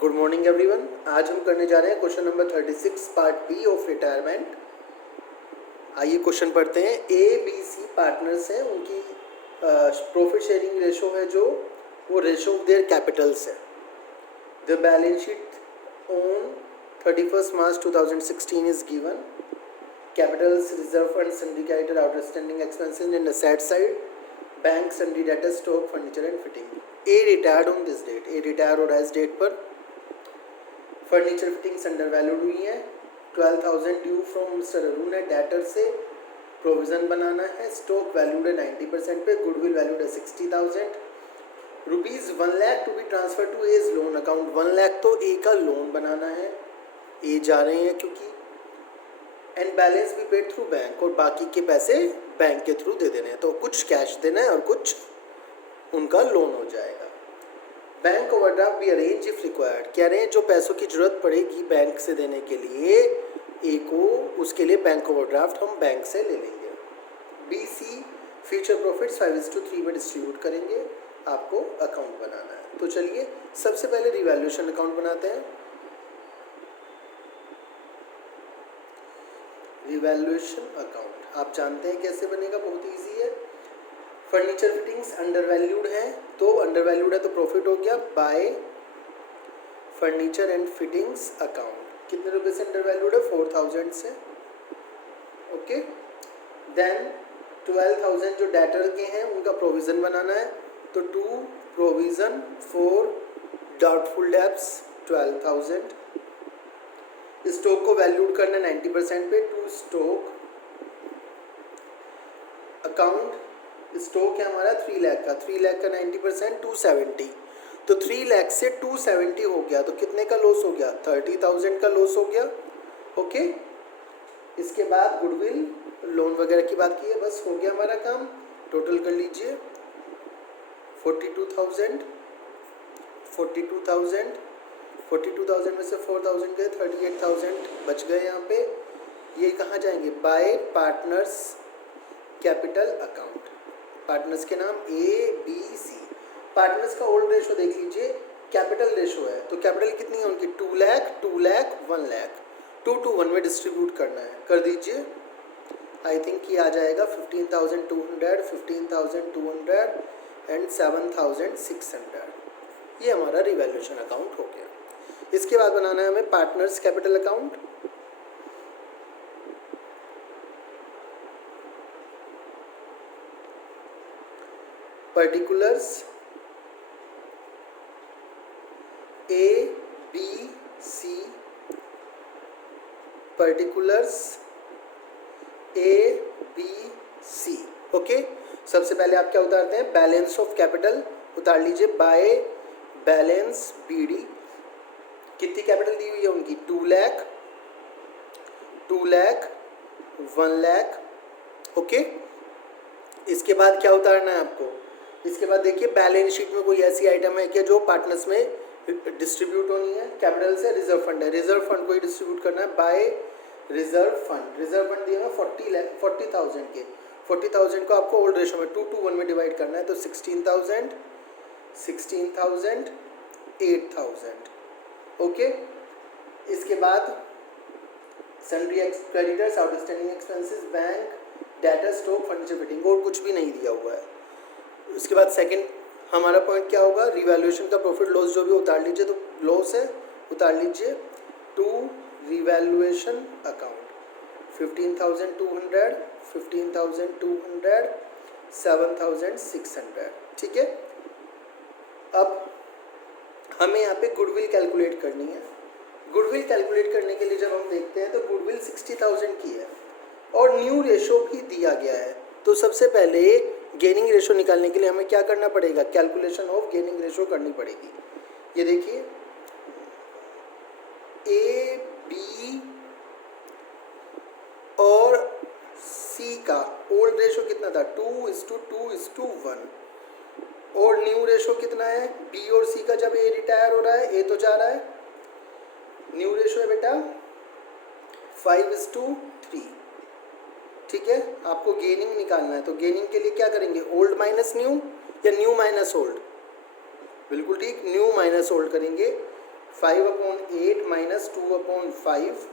Good morning everyone. आज हम करने जा रहे हैं question number 36 part B of retirement. आइए क्वेश्चन पढ़ते हैं। ए बी सी पार्टनर्स हैं, उनकी प्रॉफिट शेयरिंग रेशो है जो वो रेशो ऑफ देयर कैपिटल्स है। The balance sheet on 31 March 2016 is given. Capitals, reserve fund, sundry capital, outstanding expenses in asset side, bank, sundry debtor, stock, furniture and fitting. A retired on this date. A retire हो रहा है इस date पर। Furniture fittings under valued हुई है। 12,000 due from mister Arun है। Debtor से provision बनाना है। स्टॉक वैल्यूड है 90% पे। गुडविल वैल्यूड है 60,000। Rupees 1 lakh to be transfer to A's loan account. 1 lakh तो ए का लोन बनाना है, ए जा रहे हैं क्योंकि। एंड बैलेंस भी पेड थ्रू बैंक, और बाकी के पैसे बैंक के थ्रू दे देने हैं। तो कुछ कैश देना है और कुछ उनका लोन हो जाएगा। बैंक ओवरड्राफ्ट भी अरेंज इफ रिक्वायर्ड। कह रहे हैं जो पैसों की जरूरत पड़ेगी बैंक से देने के लिए ए को, उसके लिए बैंक ओवरड्राफ्ट हम बैंक से ले लेंगे। बी सी फ्यूचर प्रॉफिट्स 5:3 में डिस्ट्रीब्यूट करेंगे। आपको अकाउंट बनाना है। तो चलिए सबसे पहले रिवैल्यूएशन अकाउंट बनाते हैं। रिवैल्यूएशन अकाउंट आप जानते हैं कैसे बनेगा, बहुत ईजी है। फर्नीचर फिटिंग्स अंडर वैल्यूड है, तो अंडर वैल्यूड है तो प्रॉफिट हो गया bye furniture and fittings account. कितने रुपए से अंडर वैल्यूड है? 4,000 से। ओके, देन 12,000 जो डेटर के हैं उनका प्रोविज़न बनाना है, तो to provision for doubtful debts 12,000। Stock को वैल्यूड करना 90% पे, टू स्टॉक अकाउंट। स्टॉक है हमारा 3 लाख का, 3 लाख का 90% 270, तो 3 लाख से 270 हो गया, तो कितने का लॉस हो गया? 30,000 का लॉस हो गया। ओके, इसके बाद गुडविल, लोन वगैरह की बात की है, बस हो गया हमारा काम। टोटल कर लीजिए 42,000, 42,000, 42,000 में से 4,000 गए, 38,000 बच गए यहाँ पे। ये कहाँ जाएंगे? Bye partners capital account. Partners के नाम ए बी सी। पार्टनर्स का ओल्ड रेशो देख लीजिए, कैपिटल रेशो है, तो कैपिटल कितनी है उनकी? 2 लाख, 2 लाख, 1 लाख, 2 to 1 में डिस्ट्रीब्यूट करना है। कर दीजिए। आई थिंक ये आ जाएगा 15,200, 15,200 एंड 7,600। ये हमारा रिवैल्यूएशन अकाउंट हो गया। इसके बाद बनाना है हमें partners capital account. Particulars A B C, particulars A B C. Okay, सबसे पहले आप क्या उतारते हैं? बैलेंस ऑफ कैपिटल उतार लीजिए बाय बैलेंस बी डी। कितनी कैपिटल दी हुई है उनकी? 2 लाख, 2 लाख, 1 लाख। ओके, इसके बाद क्या उतारना है आपको? इसके बाद देखिए बैलेंस शीट में कोई ऐसी आइटम है कि जो पार्टनर्स में डिस्ट्रीब्यूट होनी है। कैपिटल से रिजर्व फंड है, रिजर्व फंड को ही डिस्ट्रीब्यूट करना है by reserve fund. Reserve fund दिया है 40,000 के। 40,000 को आपको ओल्ड रेशो में 2 to 1 में डिवाइड करना है, तो 16,000, 16,000, 8,000। ओके, इसके बाद sundry creditors, outstanding expenses, bank, data, stock, furniture fitting, और कुछ भी नहीं दिया हुआ है। उसके बाद सेकंड हमारा पॉइंट क्या होगा? रिवैल्यूएशन का प्रॉफिट लॉस जो भी उतार लीजिए, तो लॉस है उतार लीजिए टू रिवैल्यूएशन अकाउंट। 15,200, 15,200, 7,600। ठीक है, अब हमें यहाँ पे गुडविल कैलकुलेट करनी है। गुडविल कैलकुलेट करने के लिए जब हम देखते हैं तो गुडविल 60,000 की है और न्यू रेशो भी दिया गया है। तो सबसे पहले गेनिंग रेशो निकालने के लिए हमें क्या करना पड़ेगा? कैलकुलेशन ऑफ गेनिंग रेशो करनी पड़ेगी। ये देखिए ए बी और सी का ओल्ड रेशो कितना था? 2:2:1, और न्यू रेशो कितना है? बी और सी का जब ए रिटायर हो रहा है, ए तो जा रहा है, न्यू रेशो है बेटा 5:3। ठीक है, आपको गेनिंग निकालना है, तो गेनिंग के लिए क्या करेंगे? ओल्ड माइनस न्यू या न्यू माइनस ओल्ड? बिल्कुल ठीक, न्यू माइनस ओल्ड करेंगे। 5/8 माइनस 2/5,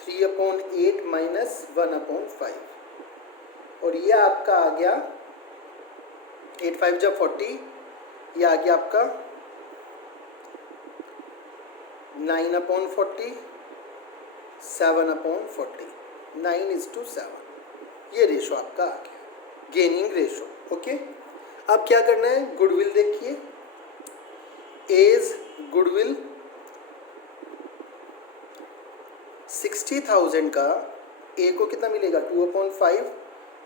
3/8 माइनस 1/5, और ये आपका आ गया 8 5 जब 40, ये आ गया आपका 9/40, 7/40, 9:7, ये रेशो आपका आ गया, गेनिंग रेशो। ओके, अब क्या करना है, गुडविल देखिए, एज गुडविल 60,000 का ए को कितना मिलेगा 2/5,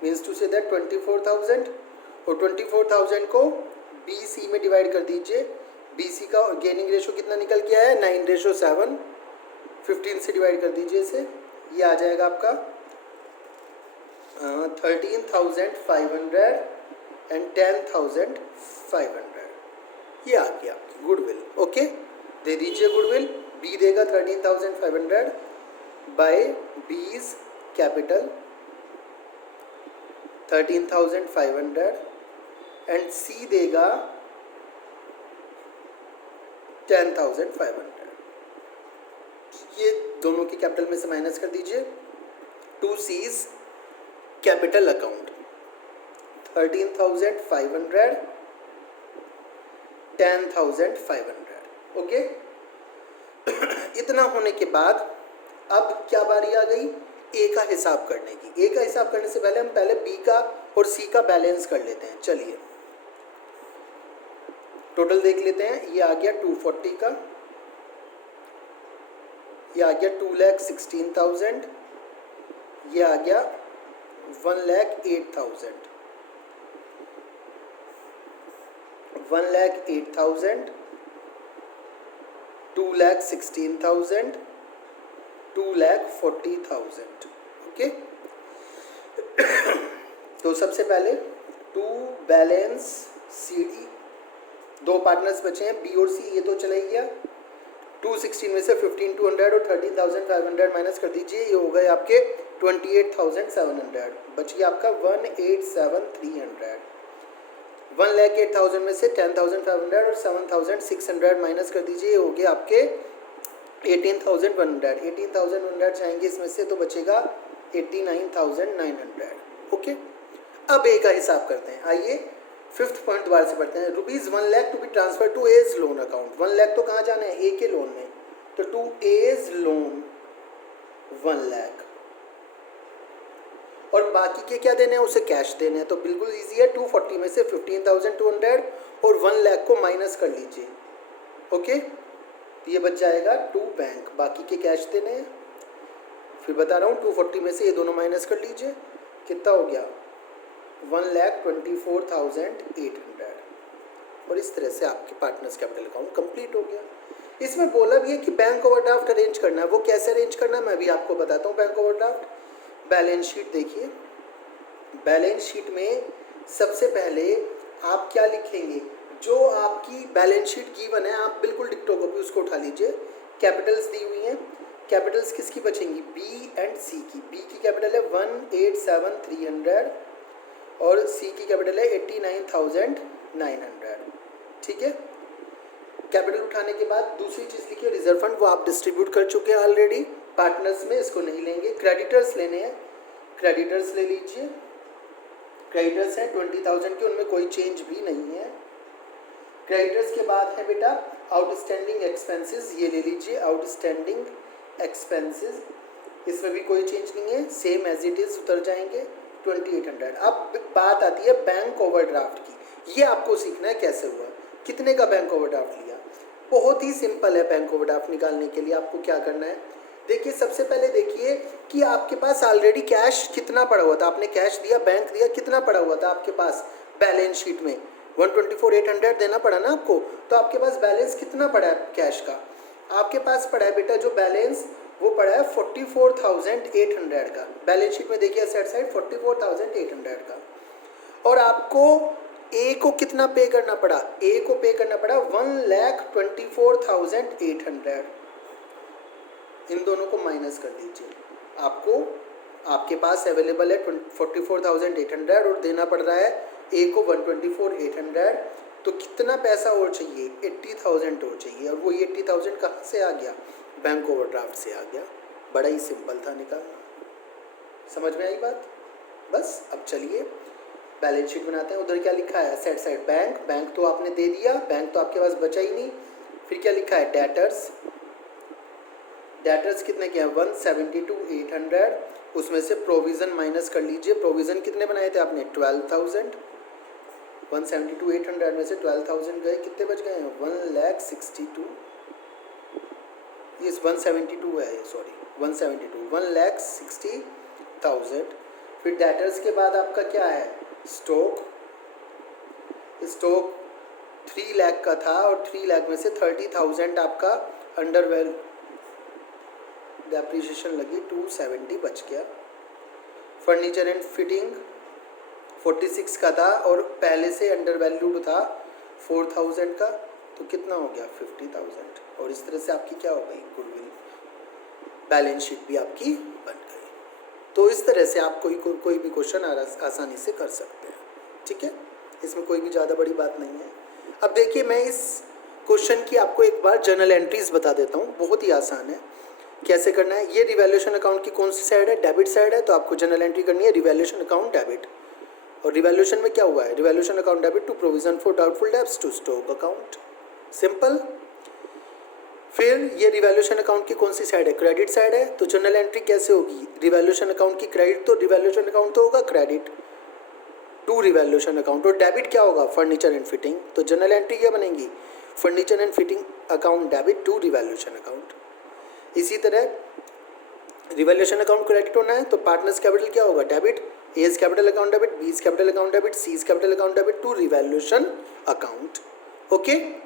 मीन्स टू से दैट 24,000, और 24,000 को बी सी में डिवाइड कर दीजिए। बी सी का गेनिंग रेशो कितना निकल के आया है 9:7, 15 से डिवाइड कर दीजिए इसे, ये आ जाएगा आपका 13,500 एंड 10,500, ये आ गया आपकी गुडविल। ओके, दे दीजिए गुडविल, बी देगा 13,500 बाय बीज कैपिटल 13,500 एंड सी देगा 10,500। ये दोनों की कैपिटल में से माइनस कर दीजिए। To C's capital account 13,500, 10,500। Okay, इतना होने के बाद अब क्या बारी आ गई, ए का हिसाब करने की। ए का हिसाब करने से पहले हम पहले बी का और सी का बैलेंस कर लेते हैं। चलिए टोटल देख लेते हैं, ये आ गया 240 का, ये आ गया 2,16,000, ये आ गया 1,08,000, 1,08,000, 2,16,000, 2,40,000। ओके, तो सबसे पहले टू बैलेंस सी डी, दो पार्टनर्स बचे हैं बी और सी, ये तो चला ही गया। 216 में से 15,200 और 13,500 माइनस कर दीजिए, ये हो गए आपके 28,700, बच गया आपका 1,87,300। 1,08,000 में से 10,500 और 7,600 माइनस कर दीजिए, ये हो गए आपके 18,100। 18,100 जाएंगे इसमें से तो बचेगा 89,900। ओके, अब ए का हिसाब करते हैं। आइए फिफ्थ पॉइंट दोबारा से पढ़ते हैं। ₹1,00,000 to be transfer to A's loan account. 1,00,000 तो कहाँ जाना है, ए के लोन में, तो टू एज लोन 1,00,000, और बाकी के क्या देने हैं, उसे कैश देने हैं। तो बिल्कुल इजी है, 240 में से 15,200 और 1,00,000 को माइनस कर लीजिए। ओके, तो ये बच जाएगा टू बैंक, बाकी के कैश देने हैं। फिर बता रहा हूँ 240 में से ये दोनों माइनस कर लीजिए, कितना हो गया 1,24,800, और इस तरह से आपके पार्टनर्स कैपिटल अकाउंट कंप्लीट हो गया। इसमें बोला भी है कि बैंक ओवरड्राफ्ट अरेंज करना है, वो कैसे अरेंज करना है मैं भी आपको बताता हूँ। बैंक ओवरड्राफ्ट बैलेंस शीट देखिए, बैलेंस शीट में सबसे पहले आप क्या लिखेंगे, जो आपकी बैलेंस शीट गिवन है आप बिल्कुल डिक्टो कॉपी उसको उठा लीजिए। कैपिटल्स दी हुई हैं, कैपिटल्स किसकी बचेंगी, बी एंड सी की। बी की कैपिटल है 1,87,300 और सी की कैपिटल है 89,900। ठीक है, कैपिटल उठाने के बाद दूसरी चीज़ लिखिए रिजर्व फंड, वो आप डिस्ट्रीब्यूट कर चुके हैं ऑलरेडी पार्टनर्स में, इसको नहीं लेंगे। क्रेडिटर्स लेने हैं, क्रेडिटर्स ले लीजिए। क्रेडिटर्स हैं 20,000 के, उनमें कोई चेंज भी नहीं है। क्रेडिटर्स के बाद है बेटा आउटस्टैंडिंग एक्सपेंसेस, ये ले लीजिए आउटस्टैंडिंग एक्सपेंसेस, इसमें भी कोई चेंज नहीं है, सेम एज इट इज़ उतर जाएंगे 2,800। अब बात आती है बैंक ओवरड्राफ्ट की, ये आपको सीखना है कैसे हुआ, कितने का बैंक ओवरड्राफ्ट लिया। बहुत ही सिंपल है बैंक ओवरड्राफ्ट निकालने के लिए आपको क्या करना है, देखिए सबसे पहले देखिए कि आपके पास ऑलरेडी कैश कितना पड़ा हुआ था, आपने कैश दिया, बैंक दिया, कितना पड़ा हुआ था आपके पास बैलेंस शीट में 124,800 देना पड़ा ना आपको, तो आपके पास बैलेंस कितना पड़ा है कैश का, आपके पास पड़ा है बेटा जो बैलेंस वो पड़ा है 44,800 का। बैलेंस शीट में देखिए सेट साइड 44,800 का, और आपको ए को कितना पे करना पड़ा, ए को पे करना पड़ा 1,24,800। इन दोनों को माइनस कर दीजिए, आपको आपके पास अवेलेबल है 44,800 और देना पड़ रहा है ए को 124,800, तो कितना पैसा और चाहिए, 80,000 और चाहिए, और वो 80,000 कहाँ से आ गया, बैंक ओवरड्राफ्ट से आ गया। बड़ा ही सिंपल था निकालना, समझ में आई बात। बस अब चलिए बैलेंस शीट बनाते हैं। उधर क्या लिखा है, सेट साइड बैंक, बैंक तो आपने दे दिया, बैंक तो आपके पास बचा ही नहीं। फिर क्या लिखा है, डेटर्स, डेटर्स कितने के हैं 172,800, उसमें से प्रोविज़न माइनस कर लीजिए। प्रोविज़न कितने बनाए थे आपने 12,000, 172,800 में से 12,000 गए, कितने बच गए हैं 1,62,000, ये 172 है, सॉरी 172, 1,60,000। फिर डेटर्स के बाद आपका क्या है, स्टॉक, स्टॉक 3 लाख का था और 3 लाख में से 30,000 आपका अंडरवेल डेप्रिसिएशन लगी, 270 बच गया। फर्नीचर एंड फिटिंग 46 का था और पहले से अंडर वैल्यूड था 4,000 का, तो कितना हो गया 50,000। और इस तरह से आपकी क्या हो गई, गुडविल बैलेंस शीट भी आपकी बन गई। तो इस तरह से आप कोई भी क्वेश्चन आसानी से कर सकते हैं, ठीक है, इसमें कोई भी ज़्यादा बड़ी बात नहीं है। अब देखिए मैं इस क्वेश्चन की आपको एक बार जर्नल एंट्रीज बता देता हूँ, बहुत ही आसान है कैसे करना है। ये रिवैल्यूएशन अकाउंट की कौन सी साइड है, डेबिट साइड है, तो आपको जर्नल एंट्री करनी है रिवैल्यूएशन अकाउंट डेबिट। और रिवैल्यूएशन में क्या हुआ है, revaluation account debit to provision for doubtful debts to stock account, simple. फिर ये रिवैल्यूएशन अकाउंट की कौन सी साइड है, क्रेडिट साइड है, तो जर्नल एंट्री कैसे होगी, रिवैल्यूएशन अकाउंट की क्रेडिट, तो रिवैल्यूएशन अकाउंट तो होगा क्रेडिट टू रिवैल्यूएशन अकाउंट। और डेबिट क्या होगा, फर्नीचर एंड फिटिंग, तो जर्नल एंट्री क्या बनेगी, furniture and fitting account debit to revaluation account. इसी तरह रिवैल्यूएशन अकाउंट क्रेडिट होना है तो पार्टनर्स कैपिटल क्या होगा, debit, A's capital account debit, B's capital account debit, C's capital account debit to revaluation account, okay.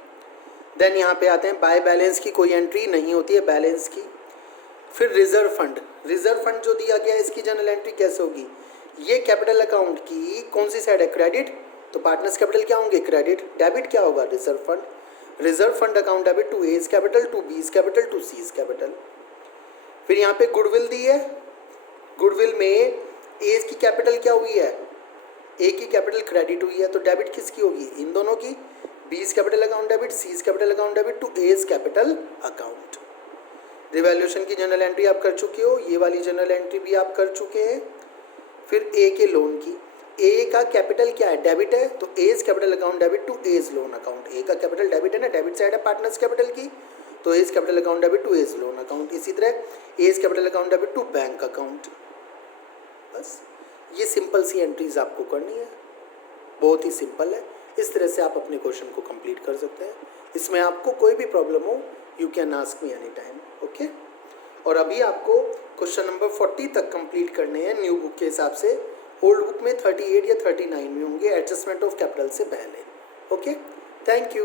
Then यहाँ पे आते हैं बाय बैलेंस की कोई एंट्री नहीं होती है बैलेंस की। फिर रिजर्व फंड, रिजर्व फंड जो दिया गया है इसकी जर्नल एंट्री कैसे होगी, ये कैपिटल अकाउंट की कौन सी साइड है, क्रेडिट, तो पार्टनर्स कैपिटल क्या होंगे, क्रेडिट, डेबिट क्या होगा, reserve fund, reserve fund account debit to A's capital to B's capital to C's capital. फिर यहाँ पे गुडविल दी है, गुडविल में एज की कैपिटल क्या हुई है, ए की कैपिटल क्रेडिट हुई है, तो डेबिट किसकी होगी, इन दोनों की, B's capital account debit, C's capital account debit to A's capital account. Revaluation की जनरल एंट्री आप कर चुके हो, ये वाली जनरल एंट्री भी आप कर चुके हैं। फिर ए के लोन की, ए का कैपिटल क्या है, डेबिट है, तो A's capital account debit to A's loan account, A का कैपिटल डेबिट है ना, डेबिट साइड है पार्टनर्स कैपिटल की, तो A's capital account debit to A's loan account. इसी तरह A's capital account debit to bank account. बस ये सिंपल सी एंट्रीज आपको करनी है, बहुत ही सिंपल है। इस तरह से आप अपने क्वेश्चन को कंप्लीट कर सकते हैं। इसमें आपको कोई भी प्रॉब्लम हो you can ask me any time, okay. और अभी आपको क्वेश्चन नंबर 40 तक कंप्लीट करने हैं न्यू बुक के हिसाब से, ओल्ड बुक में 38 या 39 में होंगे एडजस्टमेंट ऑफ कैपिटल से पहले, ओके। Thank you.